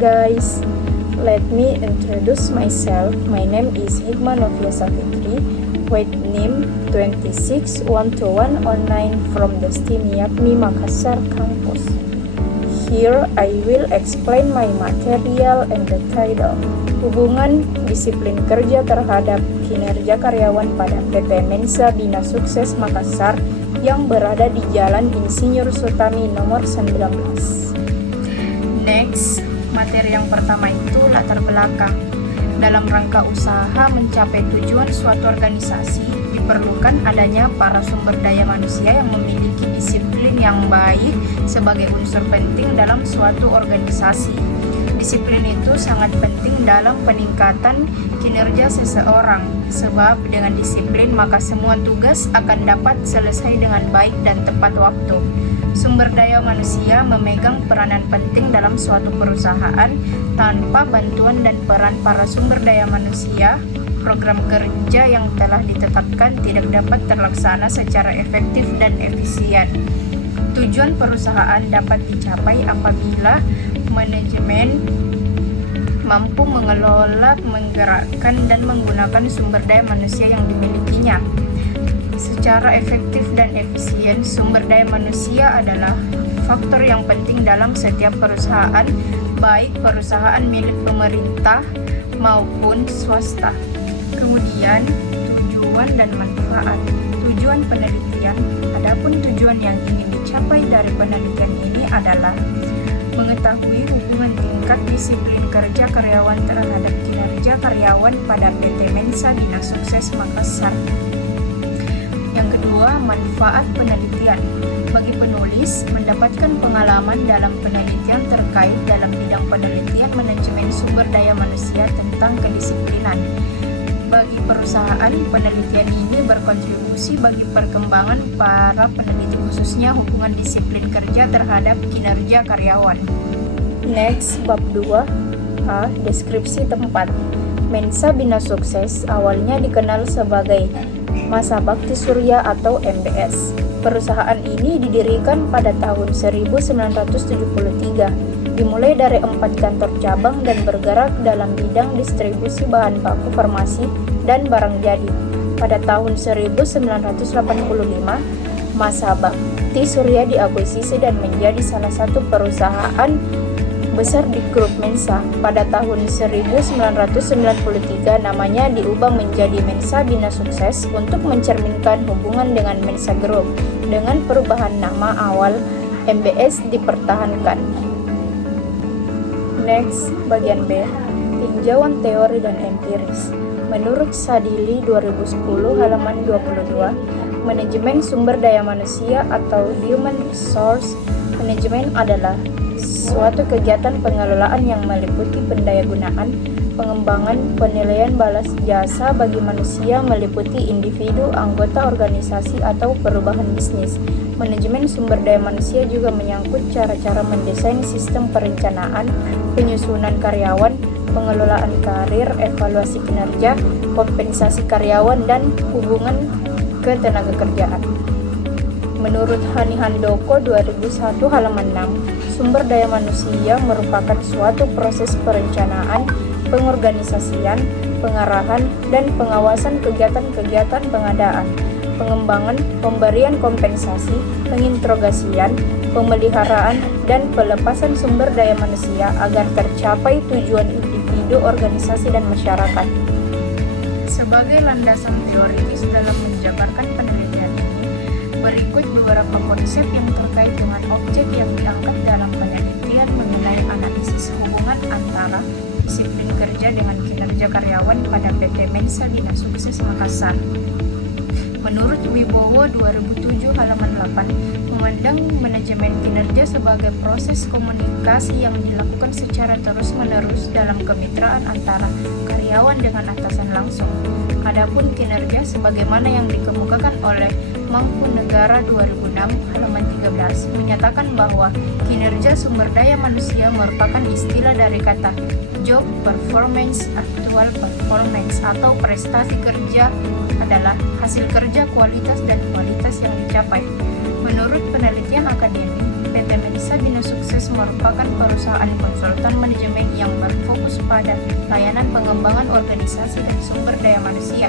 guys, let me introduce myself. My name is Hikmah Novia Safitri, with name 2612109 from the STIM YAPMI Makassar campus. Here I will explain my material and the title. Hubungan disiplin kerja terhadap kinerja karyawan pada PT Mensa Bina Sukses Makassar yang berada di Jalan Insinyur Sutami nomor 19. Next, materi yang pertama itu latar belakang. Dalam rangka usaha mencapai tujuan suatu organisasi, diperlukan adanya para sumber daya manusia yang memiliki disiplin yang baik sebagai unsur penting dalam suatu organisasi. Disiplin itu sangat penting dalam peningkatan kinerja seseorang, sebab dengan disiplin maka semua tugas akan dapat selesai dengan baik dan tepat waktu. Sumber daya manusia memegang peranan penting dalam suatu perusahaan. Tanpa bantuan dan peran para sumber daya manusia, program kerja yang telah ditetapkan tidak dapat terlaksana secara efektif dan efisien. Tujuan perusahaan dapat dicapai apabila manajemen mampu mengelola, menggerakkan, dan menggunakan sumber daya manusia yang dimilikinya secara efektif dan efisien. Sumber daya manusia adalah faktor yang penting dalam setiap perusahaan, baik perusahaan milik pemerintah maupun swasta. Kemudian, tujuan dan manfaat. Tujuan penelitian. Adapun tujuan yang ingin dicapai dari penelitian ini adalah mengetahui hubungan tingkat disiplin kerja karyawan terhadap kinerja karyawan pada PT Mensa Bina Sukses Makassar. Yang kedua, manfaat penelitian. Bagi penulis, mendapatkan pengalaman dalam penelitian terkait dalam bidang penelitian manajemen sumber daya manusia tentang kedisiplinan. Bagi perusahaan, penelitian ini berkontribusi bagi perkembangan para peneliti, khususnya hubungan disiplin kerja terhadap kinerja karyawan. Next, bab 2. A. Deskripsi tempat. Mensa Bina Sukses awalnya dikenal sebagai Masa Bakti Surya atau MBS. Perusahaan ini didirikan pada tahun 1973, dimulai dari 4 kantor cabang dan bergerak dalam bidang distribusi bahan baku farmasi dan barang jadi. Pada tahun 1985, Masa Bakti Surya diakuisisi dan menjadi salah satu perusahaan besar di grup Mensa. Pada tahun 1993 namanya diubah menjadi Mensa Bina Sukses untuk mencerminkan hubungan dengan Mensa Group. Dengan perubahan nama, awal MBS dipertahankan. Next, bagian B. Tinjauan teori dan empiris. Menurut Sadili 2010 halaman 22, manajemen sumber daya manusia atau human resource management adalah suatu kegiatan pengelolaan yang meliputi pendayagunaan, pengembangan, penilaian balas jasa bagi manusia, meliputi individu, anggota organisasi, atau perubahan bisnis. Manajemen sumber daya manusia juga menyangkut cara-cara mendesain sistem perencanaan, penyusunan karyawan, pengelolaan karir, evaluasi kinerja, kompensasi karyawan, dan hubungan ketenagakerjaan. Menurut Hani Handoko 2001 halaman 6, sumber daya manusia merupakan suatu proses perencanaan, pengorganisasian, pengarahan, dan pengawasan kegiatan-kegiatan pengadaan, pengembangan, pemberian kompensasi, penginterogasian, pemeliharaan, dan pelepasan sumber daya manusia agar tercapai tujuan individu, organisasi, dan masyarakat. Sebagai landasan teoritis dalam menjabarkan penelitian ini, berikut beberapa konsep yang terkait dengan objek yang diangkat dalam penelitian mengenai analisis hubungan antara disiplin kerja dengan kinerja karyawan pada PT Mensa Bina Sukses Makassar. Menurut Wibowo 2007 halaman 8, memandang manajemen kinerja sebagai proses komunikasi yang dilakukan secara terus-menerus dalam kemitraan antara karyawan dengan atasan langsung. Adapun kinerja sebagaimana yang dikemukakan oleh Mangkunegara 2006 halaman 13 menyatakan bahwa kinerja sumber daya manusia merupakan istilah dari kata job performance, actual performance, atau prestasi kerja adalah hasil kerja, kualitas yang dicapai. Menurut penelitian akademik, PT Mensa Bina Sukses merupakan perusahaan konsultan manajemen yang berfokus pada layanan pengembangan organisasi dan sumber daya manusia.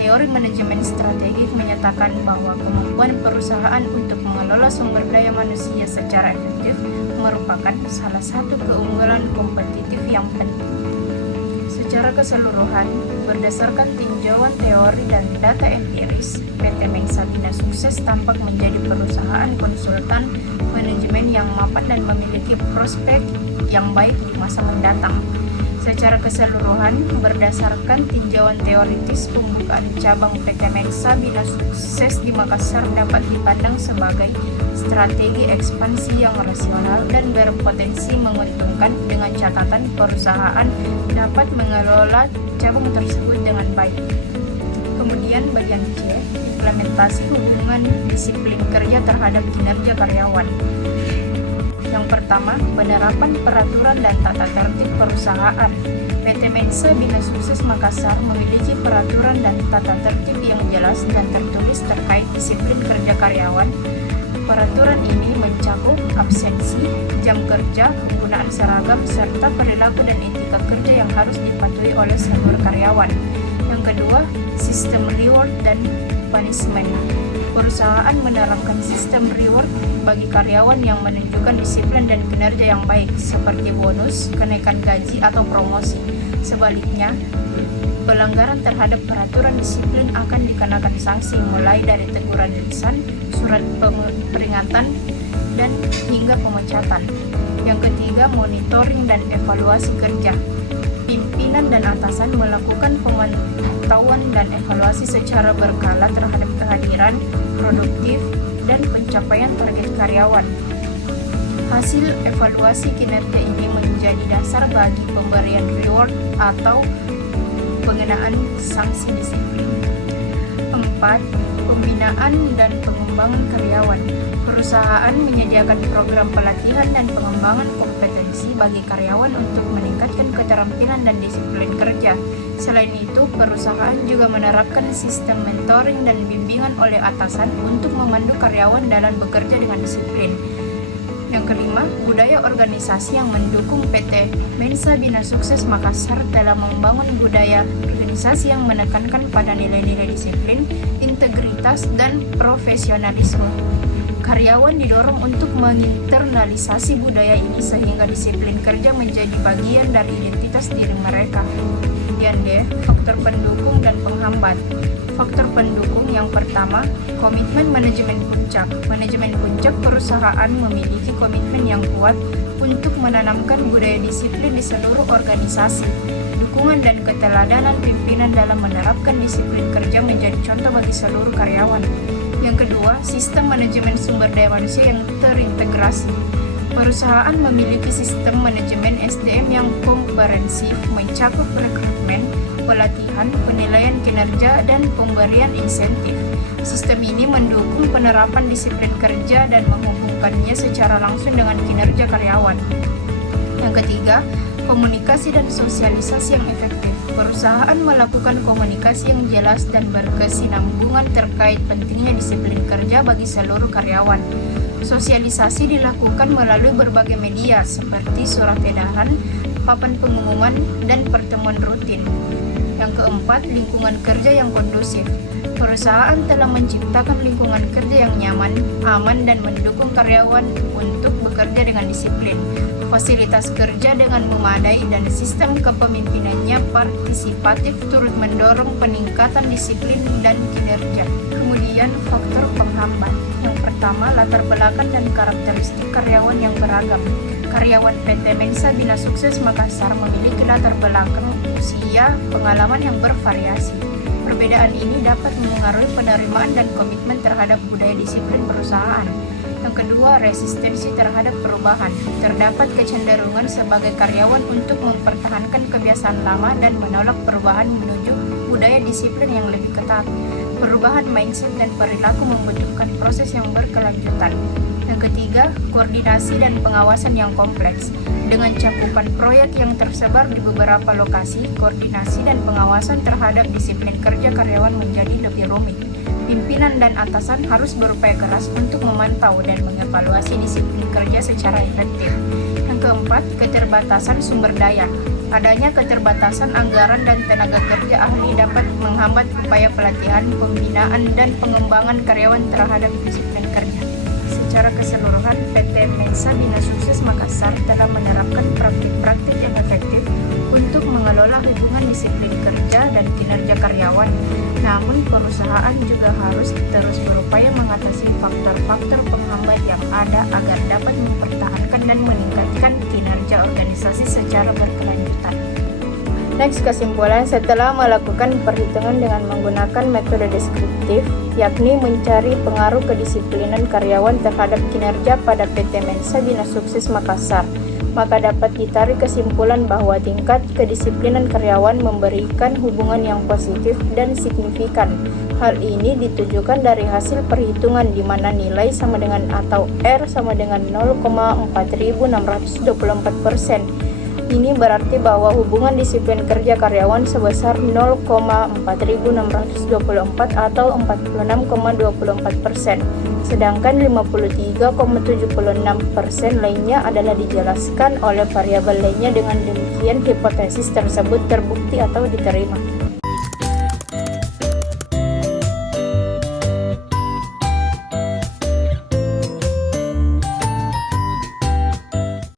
Teori manajemen strategik menyatakan bahwa kemampuan perusahaan untuk mengelola sumber daya manusia secara efektif merupakan salah satu keunggulan kompetitif yang penting. Secara keseluruhan, berdasarkan tinjauan teori dan data empiris, PT Mengsa Bina Sukses tampak menjadi perusahaan konsultan manajemen yang mapan dan memiliki prospek yang baik di masa mendatang. Secara keseluruhan, berdasarkan tinjauan teoritis, pembukaan cabang PT Mengsa Bina Sukses di Makassar dapat dipandang sebagai strategi ekspansi yang rasional dan berpotensi menguntungkan, dengan catatan perusahaan dapat mengelola cabang tersebut dengan baik. Kemudian bagian C, implementasi hubungan disiplin kerja terhadap kinerja karyawan. Yang pertama, penerapan peraturan dan tata tertib perusahaan. PT Mengsa Bina Sukses Makassar memiliki peraturan dan tata tertib yang jelas dan tertulis terkait disiplin kerja karyawan. Peraturan ini mencakup absensi, jam kerja, penggunaan seragam, serta perilaku dan etika kerja yang harus dipatuhi oleh seluruh karyawan. Yang kedua, sistem reward dan punishment. Perusahaan menerapkan sistem reward bagi karyawan yang menunjukkan disiplin dan kinerja yang baik, seperti bonus, kenaikan gaji, atau promosi. Sebaliknya, pelanggaran terhadap peraturan disiplin akan dikenakan sanksi mulai dari teguran lisan, surat peringatan, dan hingga pemecatan. Yang ketiga, monitoring dan evaluasi kerja. Pimpinan dan atasan melakukan pemantauan dan evaluasi secara berkala terhadap kehadiran, produktif, dan pencapaian target karyawan. Hasil evaluasi kinerja ini menjadi dasar bagi pemberian reward atau pengenaan sanksi disiplin. 4. Pembinaan dan pengembangan karyawan. Perusahaan menyediakan program pelatihan dan pengembangan kompetensi bagi karyawan untuk meningkatkan keterampilan dan disiplin kerja. Selain itu, perusahaan juga menerapkan sistem mentoring dan bimbingan oleh atasan untuk memandu karyawan dalam bekerja dengan disiplin. Yang kelima, budaya organisasi yang mendukung PT Mengsa Bina Sukses Makassar dalam membangun budaya organisasi yang menekankan pada nilai-nilai disiplin, integritas, dan profesionalisme. Karyawan didorong untuk menginternalisasi budaya ini sehingga disiplin kerja menjadi bagian dari identitas diri mereka. Kemudian D, faktor pendukung dan penghambat. Faktor pendukung yang pertama, komitmen manajemen puncak. Manajemen puncak perusahaan memiliki komitmen yang kuat untuk menanamkan budaya disiplin di seluruh organisasi. Dukungan dan keteladanan pimpinan dalam menerapkan disiplin kerja menjadi contoh bagi seluruh karyawan. Yang kedua, sistem manajemen sumber daya manusia yang terintegrasi. Perusahaan memiliki sistem manajemen SDM yang komprehensif, mencakup rekrutmen, pelatihan, penilaian kinerja, dan pemberian insentif. Sistem ini mendukung penerapan disiplin kerja dan menghubungkannya secara langsung dengan kinerja karyawan. Yang ketiga, komunikasi dan sosialisasi yang efektif. Perusahaan melakukan komunikasi yang jelas dan berkesinambungan terkait pentingnya disiplin kerja bagi seluruh karyawan. Sosialisasi dilakukan melalui berbagai media seperti surat edaran, papan pengumuman, dan pertemuan rutin. Yang keempat, lingkungan kerja yang kondusif. Perusahaan telah menciptakan lingkungan kerja yang nyaman, aman, dan mendukung karyawan untuk bekerja dengan disiplin. Fasilitas kerja dengan memadai dan sistem kepemimpinannya partisipatif turut mendorong peningkatan disiplin dan kinerja. Kemudian faktor penghambat. Yang pertama, latar belakang dan karakteristik karyawan yang beragam. Karyawan PT Mengsa Bina Sukses Makassar memiliki latar belakang usia, pengalaman yang bervariasi. Perbedaan ini dapat mengaruhi penerimaan dan komitmen terhadap budaya disiplin perusahaan. Yang kedua, resistensi terhadap perubahan. Terdapat kecenderungan sebagai karyawan untuk mempertahankan kebiasaan lama dan menolak perubahan menuju budaya disiplin yang lebih ketat. Perubahan mindset dan perilaku membutuhkan proses yang berkelanjutan. Yang ketiga, koordinasi dan pengawasan yang kompleks. Dengan cakupan proyek yang tersebar di beberapa lokasi, koordinasi dan pengawasan terhadap disiplin kerja karyawan menjadi lebih rumit. Pimpinan dan atasan harus berupaya keras untuk memantau dan mengevaluasi disiplin kerja secara efektif. Yang keempat, keterbatasan sumber daya. Adanya keterbatasan anggaran dan tenaga kerja ahli dapat menghambat upaya pelatihan, pembinaan, dan pengembangan karyawan terhadap disiplin kerja. Secara keseluruhan, PT Mensa Bina Sukses Makassar telah menerapkan praktik-praktik yang efektif untuk mengelola hubungan disiplin kerja dan kinerja karyawan. Namun, perusahaan juga harus terus berupaya mengatasi faktor-faktor penghambat yang ada agar dapat mempertahankan dan meningkatkan kinerja organisasi secara berkelanjutan. Next, kesimpulan setelah melakukan perhitungan dengan menggunakan metode deskriptif, yakni mencari pengaruh kedisiplinan karyawan terhadap kinerja pada PT Mensa Bina Sukses Makassar, maka dapat ditarik kesimpulan bahwa tingkat kedisiplinan karyawan memberikan hubungan yang positif dan signifikan. Hal ini ditujukan dari hasil perhitungan di mana nilai sama dengan atau R sama dengan 0,4624%. Ini berarti bahwa hubungan disiplin kerja karyawan sebesar 0,4624 atau 46,24%. Sedangkan 53,76% lainnya adalah dijelaskan oleh variabel lainnya. Dengan demikian hipotesis tersebut terbukti atau diterima.